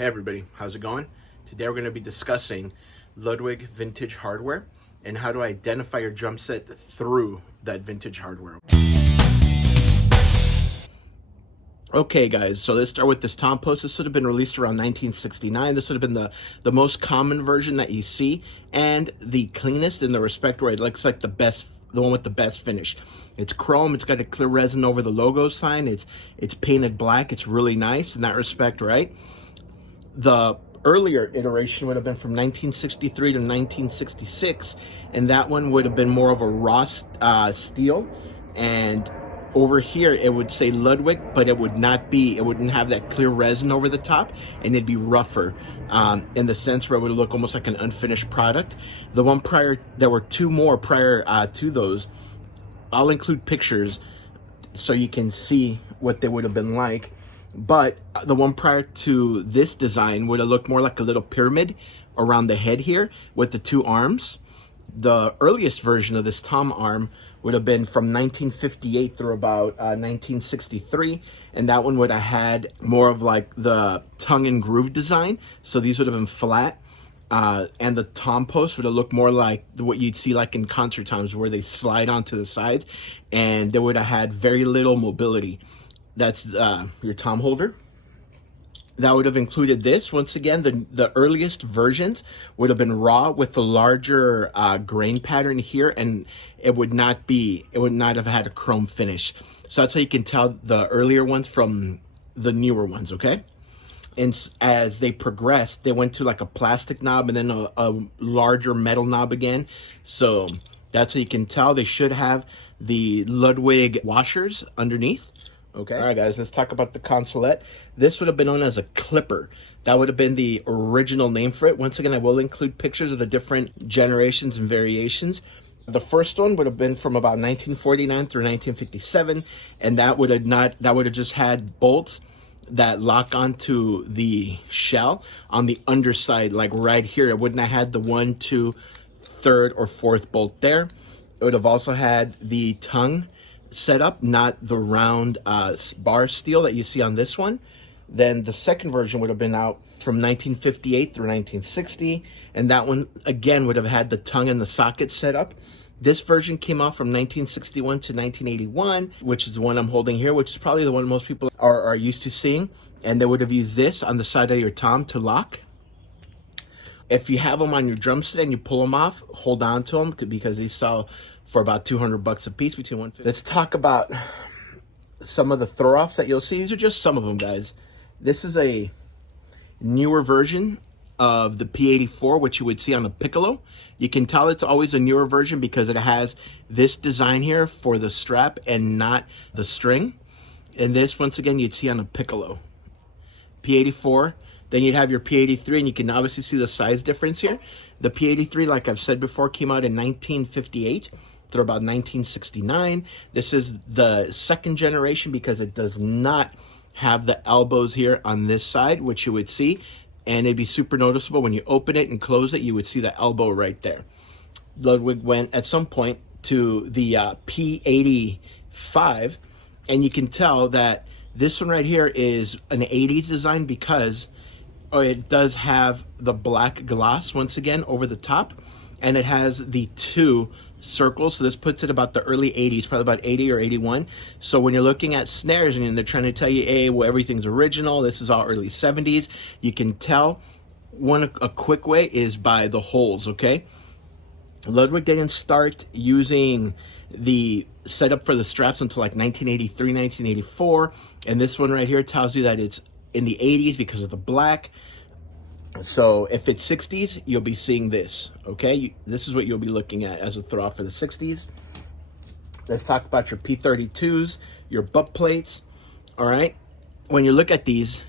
Hey everybody, how's it going? Today we're going to be discussing Ludwig vintage hardware and how to identify your drum set through that vintage hardware. Okay guys, so let's start with this tom post. This would have been released around 1969. This would have been the most common version that you see and the cleanest in the respect where it looks like the one with the best finish. It's chrome, it's got a clear resin over the logo sign, it's painted black, it's really nice in that respect, right? The earlier iteration would have been from 1963 to 1966, and that one would have been more of a raw steel, and over here it would say Ludwig, but it wouldn't have that clear resin over the top, and it'd be rougher in the sense where it would look almost like an unfinished product. The one prior, there were two more prior to those. I'll include pictures so you can see what they would have been like. But the one prior to this design would have looked more like a little pyramid around the head here with the two arms. The earliest version of this tom arm would have been from 1958 through about 1963, and that one would have had more of like the tongue and groove design. So these would have been flat, and the tom post would have looked more like what you'd see like in concert times where they slide onto the sides, and they would have had very little mobility. That's your tom holder. That would have included this. Once again, the earliest versions would have been raw with a larger grain pattern here, and it would not have had a chrome finish. So that's how you can tell the earlier ones from the newer ones, okay? And as they progressed, they went to like a plastic knob and then a larger metal knob again. So that's how you can tell. They should have the Ludwig washers underneath. Okay. All right, guys, let's talk about the consolette. This would have been known as a clipper. That would have been the original name for it. Once again, I will include pictures of the different generations and variations. The first one would have been from about 1949 through 1957, and that would have just had bolts that lock onto the shell on the underside, like right here. It wouldn't have had the 1, 2, 3rd, or 4th bolt there. It would have also had the tongue setup, not the round bar steel that you see on this one. Then the second version would have been out from 1958 through 1960, and that one again would have had the tongue and the socket set up. This version came out from 1961 to 1981, which is the one I'm holding here, which is probably the one most people are used to seeing, and they would have used this on the side of your tom to lock. If you have them on your drum set and you pull them off, hold on to them because these sell for about $200 a piece, between $150. Let's talk about some of the throw-offs that you'll see. These are just some of them, guys. This is a newer version of the P84, which you would see on a piccolo. You can tell it's always a newer version because it has this design here for the strap and not the string. And this, once again, you'd see on a piccolo. P84. Then you'd have your P83, and you can obviously see the size difference here. The P83, like I've said before, came out in 1958 through about 1969. This is the second generation because it does not have the elbows here on this side, which you would see, and it'd be super noticeable when you open it and close it. You would see the elbow right there. Ludwig went at some point to the P85, and you can tell that this one right here is an 80s design because it does have the black gloss once again over the top, and it has the two circles. So this puts it about the early 80s, probably about 80 or 81. So when you're looking at snares and they're trying to tell you, hey, well, everything's original, this is all early 70s, you can tell. A quick way is by the holes, okay? Ludwig didn't start using the setup for the straps until like 1983, 1984. And this one right here tells you that it's in the 80s because of the black. So if it's 60s, you'll be seeing this, okay? This is what you'll be looking at as a throw-off for the 60s. Let's talk about your P32s, your butt plates, all right? When you look at these,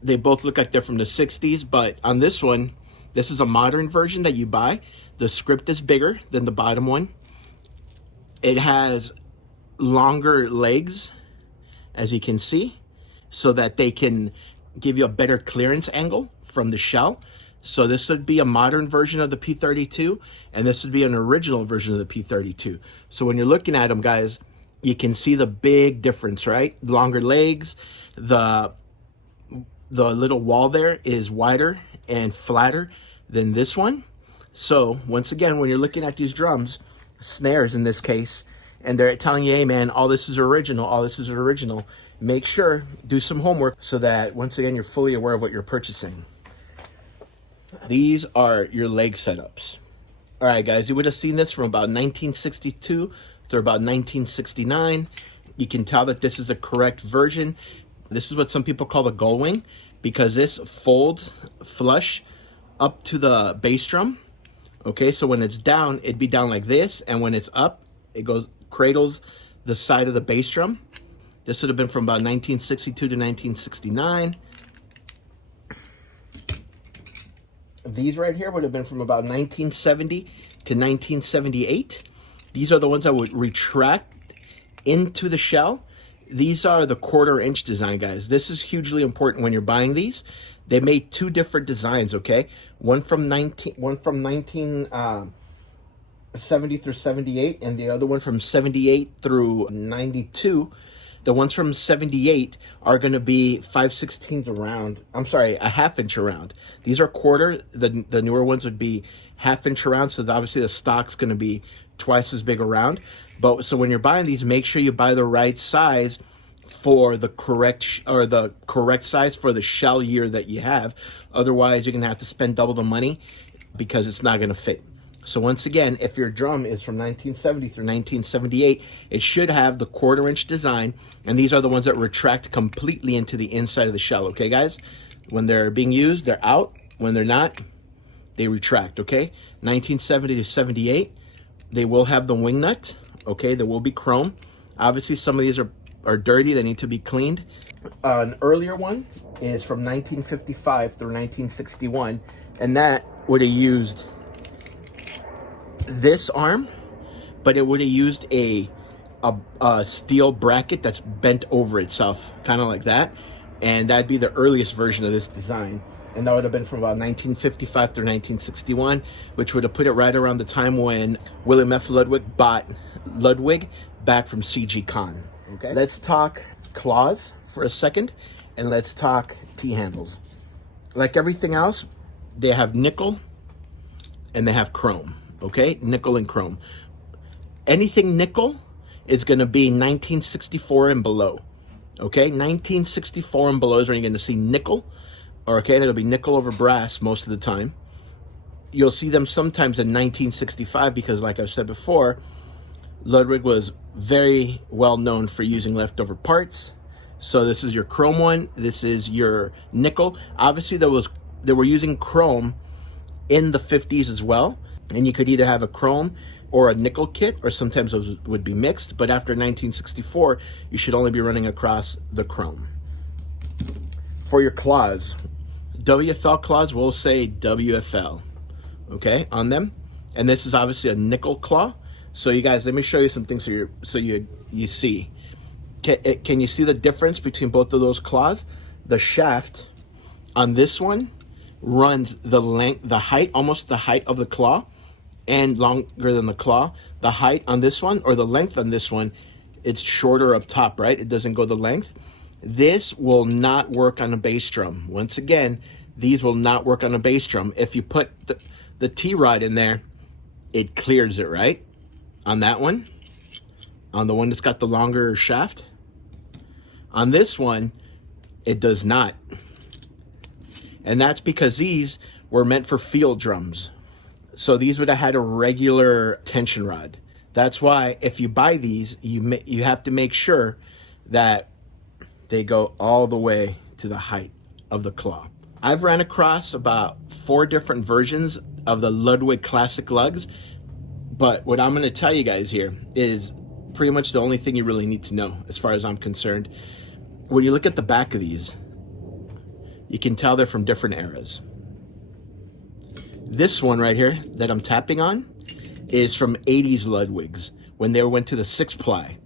they both look like they're from the 60s, but on this one, this is a modern version that you buy. The script is bigger than the bottom one. It has longer legs, as you can see, so that they can give you a better clearance angle from the shell. So this would be a modern version of the P32, and this would be an original version of the P32. So when you're looking at them, guys, you can see the big difference, right? Longer legs, the the little wall there is wider and flatter than this one. So once again, when you're looking at these drums, snares in this case, and they're telling you, hey man, all this is original, all this is original, make sure, do some homework so that once again, you're fully aware of what you're purchasing. These are your leg setups. All right, guys, you would have seen this from about 1962 through about 1969. You can tell that this is a correct version. This is what some people call the gull wing, because this folds flush up to the bass drum. Okay, so when it's down, it'd be down like this, and when it's up, it goes cradles the side of the bass drum. This would have been from about 1962 to 1969. These right here would have been from about 1970 to 1978. These are the ones that would retract into the shell. These are the 1/4 inch design, guys. This is hugely important when you're buying these. They made two different designs, okay? One from 1970 through 78, and the other one from 78 through 92. The ones from 78 are going to be 5/16 around. I'm sorry, a 1/2 inch around. These are 1/4. The newer ones would be 1/2 inch around, so obviously the stock's going to be twice as big around. But so when you're buying these, make sure you buy the right size for the correct size for the shell year that you have. Otherwise, you're going to have to spend double the money because it's not going to fit. So once again, if your drum is from 1970 through 1978, it should have the 1/4 inch design, and these are the ones that retract completely into the inside of the shell, okay, guys? When they're being used, they're out. When they're not, they retract, okay? 1970 to 78, they will have the wing nut, okay? There will be chrome. Obviously, some of these are dirty. They need to be cleaned. An earlier one is from 1955 through 1961, and that would have used this arm, but it would have used a steel bracket that's bent over itself, kind of like that, and that'd be the earliest version of this design, and that would have been from about 1955 through 1961, which would have put it right around the time when William F. Ludwig bought Ludwig back from C.G. Kahn. Okay, let's talk claws for a second, and let's talk T-handles. Like everything else, they have nickel and they have chrome. Okay, nickel and chrome. Anything nickel is going to be 1964 and below. Okay, 1964 and below is when you're going to see nickel. Or okay, and it'll be nickel over brass most of the time. You'll see them sometimes in 1965 because, like I've said before, Ludwig was very well known for using leftover parts. So this is your chrome one. This is your nickel. Obviously, they were using chrome in the 50s as well. And you could either have a chrome or a nickel kit, or sometimes those would be mixed. But after 1964, you should only be running across the chrome. For your claws, WFL claws will say WFL, okay, on them. And this is obviously a nickel claw. So you guys, let me show you some things so you see. Can you see the difference between both of those claws? The shaft on this one runs the height, almost the height of the claw, and longer than the claw. The height on this one, or the length on this one, it's shorter up top, right? It doesn't go the length. This will not work on a bass drum. Once again, these will not work on a bass drum. If you put the T-rod in there, it clears it, right? On that one, on the one that's got the longer shaft. On this one, it does not. And that's because these were meant for field drums. So these would have had a regular tension rod. That's why if you buy these, you have to make sure that they go all the way to the height of the claw. I've ran across about 4 different versions of the Ludwig Classic lugs, but what I'm going to tell you guys here is pretty much the only thing you really need to know as far as I'm concerned. When you look at the back of these, you can tell they're from different eras. This one right here that I'm tapping on is from 80s Ludwigs, when they went to the 6-ply.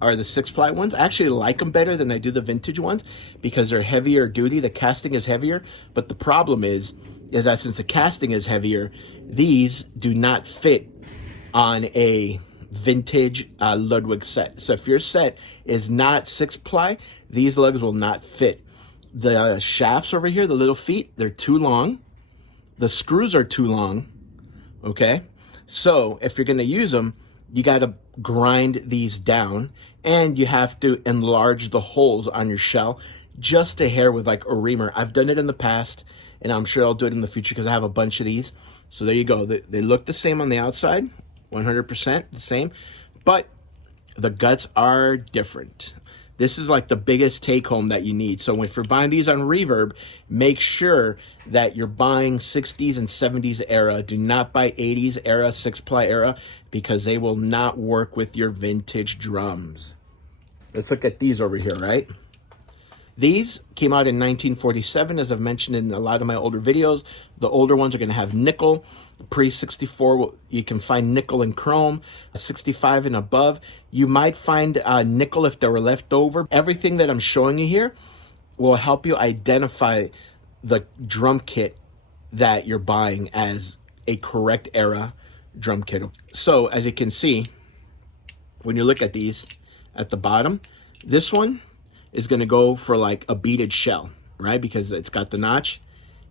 Are the 6-ply ones. I actually like them better than I do the vintage ones because they're heavier duty. The casting is heavier, but the problem is that since the casting is heavier, these do not fit on a vintage Ludwig set. So if your set is not 6-ply, these lugs will not fit. The shafts over here, the little feet, they're too long. The screws are too long, okay? So if you're gonna use them, you gotta grind these down, and you have to enlarge the holes on your shell just a hair with like a reamer. I've done it in the past, and I'm sure I'll do it in the future because I have a bunch of these. So there you go. They look the same on the outside, 100% the same, but the guts are different. This is like the biggest take home that you need. So if you're buying these on Reverb, make sure that you're buying 60s and 70s era. Do not buy 80s era, 6-ply era, because they will not work with your vintage drums. Let's look at these over here, right? These came out in 1947, as I've mentioned in a lot of my older videos. The older ones are going to have nickel. Pre-64, you can find nickel and chrome. 65 and above, you might find nickel if they were left over. Everything that I'm showing you here will help you identify the drum kit that you're buying as a correct era drum kit. So as you can see, when you look at these at the bottom, this one is going to go for like a beaded shell, right? Because it's got the notch.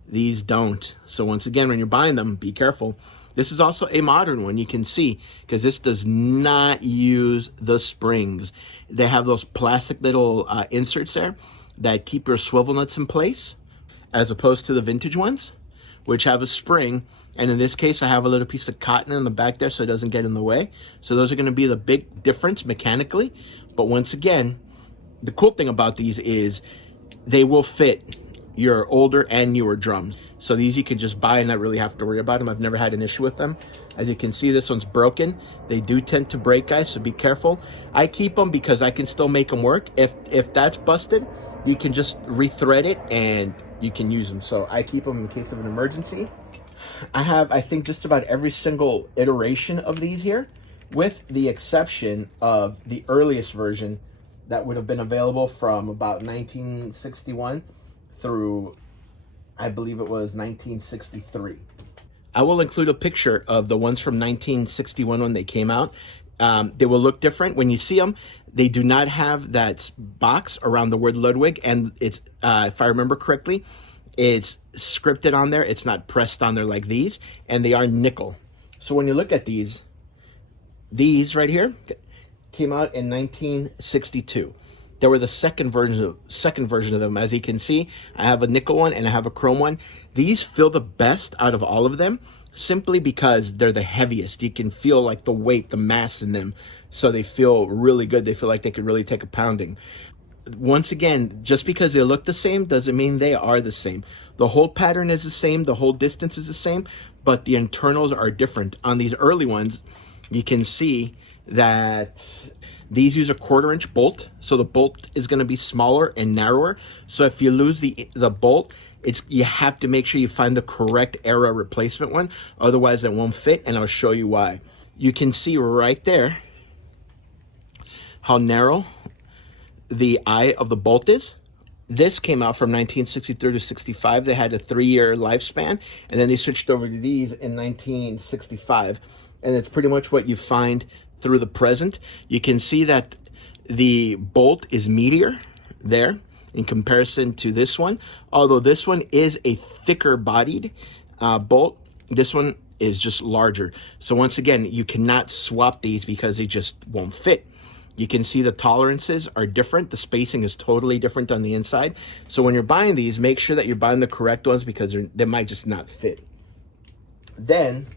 These don't. So once again, when you're buying them, be careful. This is also a modern one, you can see, because this does not use the springs. They have those plastic little inserts there that keep your swivel nuts in place, as opposed to the vintage ones, which have a spring. And in this case, I have a little piece of cotton in the back there so it doesn't get in the way. So those are going to be the big difference mechanically. But once again, the cool thing about these is they will fit your older and newer drums. So these you can just buy and not really have to worry about them. I've never had an issue with them. As you can see, this one's broken. They do tend to break, guys, so be careful. I keep them because I can still make them work. If that's busted, you can just rethread it and you can use them. So I keep them in case of an emergency. I have, I think, just about every single iteration of these here, with the exception of the earliest version that would have been available from about 1961 through, I believe it was 1963. I will include a picture of the ones from 1961 when they came out. They will look different. When you see them, they do not have that box around the word Ludwig, and it's, if I remember correctly, it's scripted on there. It's not pressed on there like these, and they are nickel. So when you look at these right here, came out in 1962. They were the second version of them. As you can see, I have a nickel one and I have a chrome one. These feel the best out of all of them, simply because they're the heaviest. You can feel like the weight, the mass in them. So they feel really good. They feel like they could really take a pounding. Once again, just because they look the same doesn't mean they are the same. The whole pattern is the same, the whole distance is the same, but the internals are different. On these early ones, you can see that these use a 1/4 inch bolt, so the bolt is going to be smaller and narrower. So if you lose the bolt, you have to make sure you find the correct era replacement one, otherwise it won't fit, and I'll show you why. You can see right there how narrow the eye of the bolt is. This came out from 1963 to 65. They had a 3-year lifespan, and then they switched over to these in 1965, and it's pretty much what you find through the present. You can see that the bolt is meatier there in comparison to this one. Although this one is a thicker bodied bolt, this one is just larger. So once again, you cannot swap these because they just won't fit. You can see the tolerances are different. The spacing is totally different on the inside. So when you're buying these, make sure that you're buying the correct ones, because they might just not fit. Then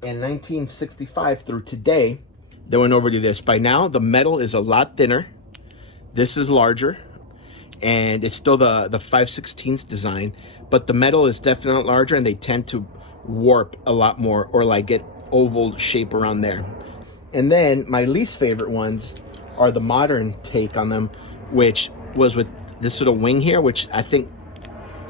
in 1965 through today, they went over to this. By now, the metal is a lot thinner. This is larger, and it's still the 5/16 design, but the metal is definitely larger, and they tend to warp a lot more, or like get oval shape around there. And then my least favorite ones are the modern take on them, which was with this little wing here, which I think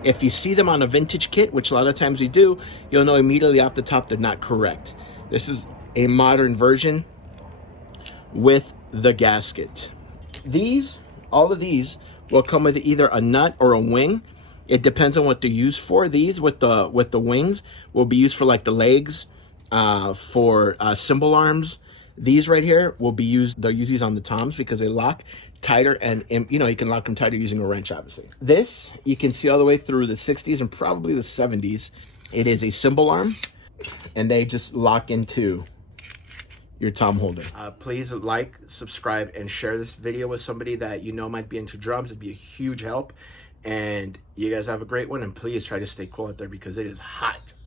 if you see them on a vintage kit, which a lot of times you do, you'll know immediately off the top they're not correct. This is a modern version with the gasket. All of these will come with either a nut or a wing. It depends on what they're used for. These with the wings will be used for like the legs, for cymbal arms. These right here will be used, they'll use these on the toms because they lock tighter, and you know, you can lock them tighter using a wrench, obviously. This you can see all the way through the 60s and probably the 70s. It is a cymbal arm, and they just lock into your tom holder. Please like, subscribe, and share this video with somebody that you know might be into drums. It'd be a huge help. And you guys have a great one, and please try to stay cool out there because it is hot.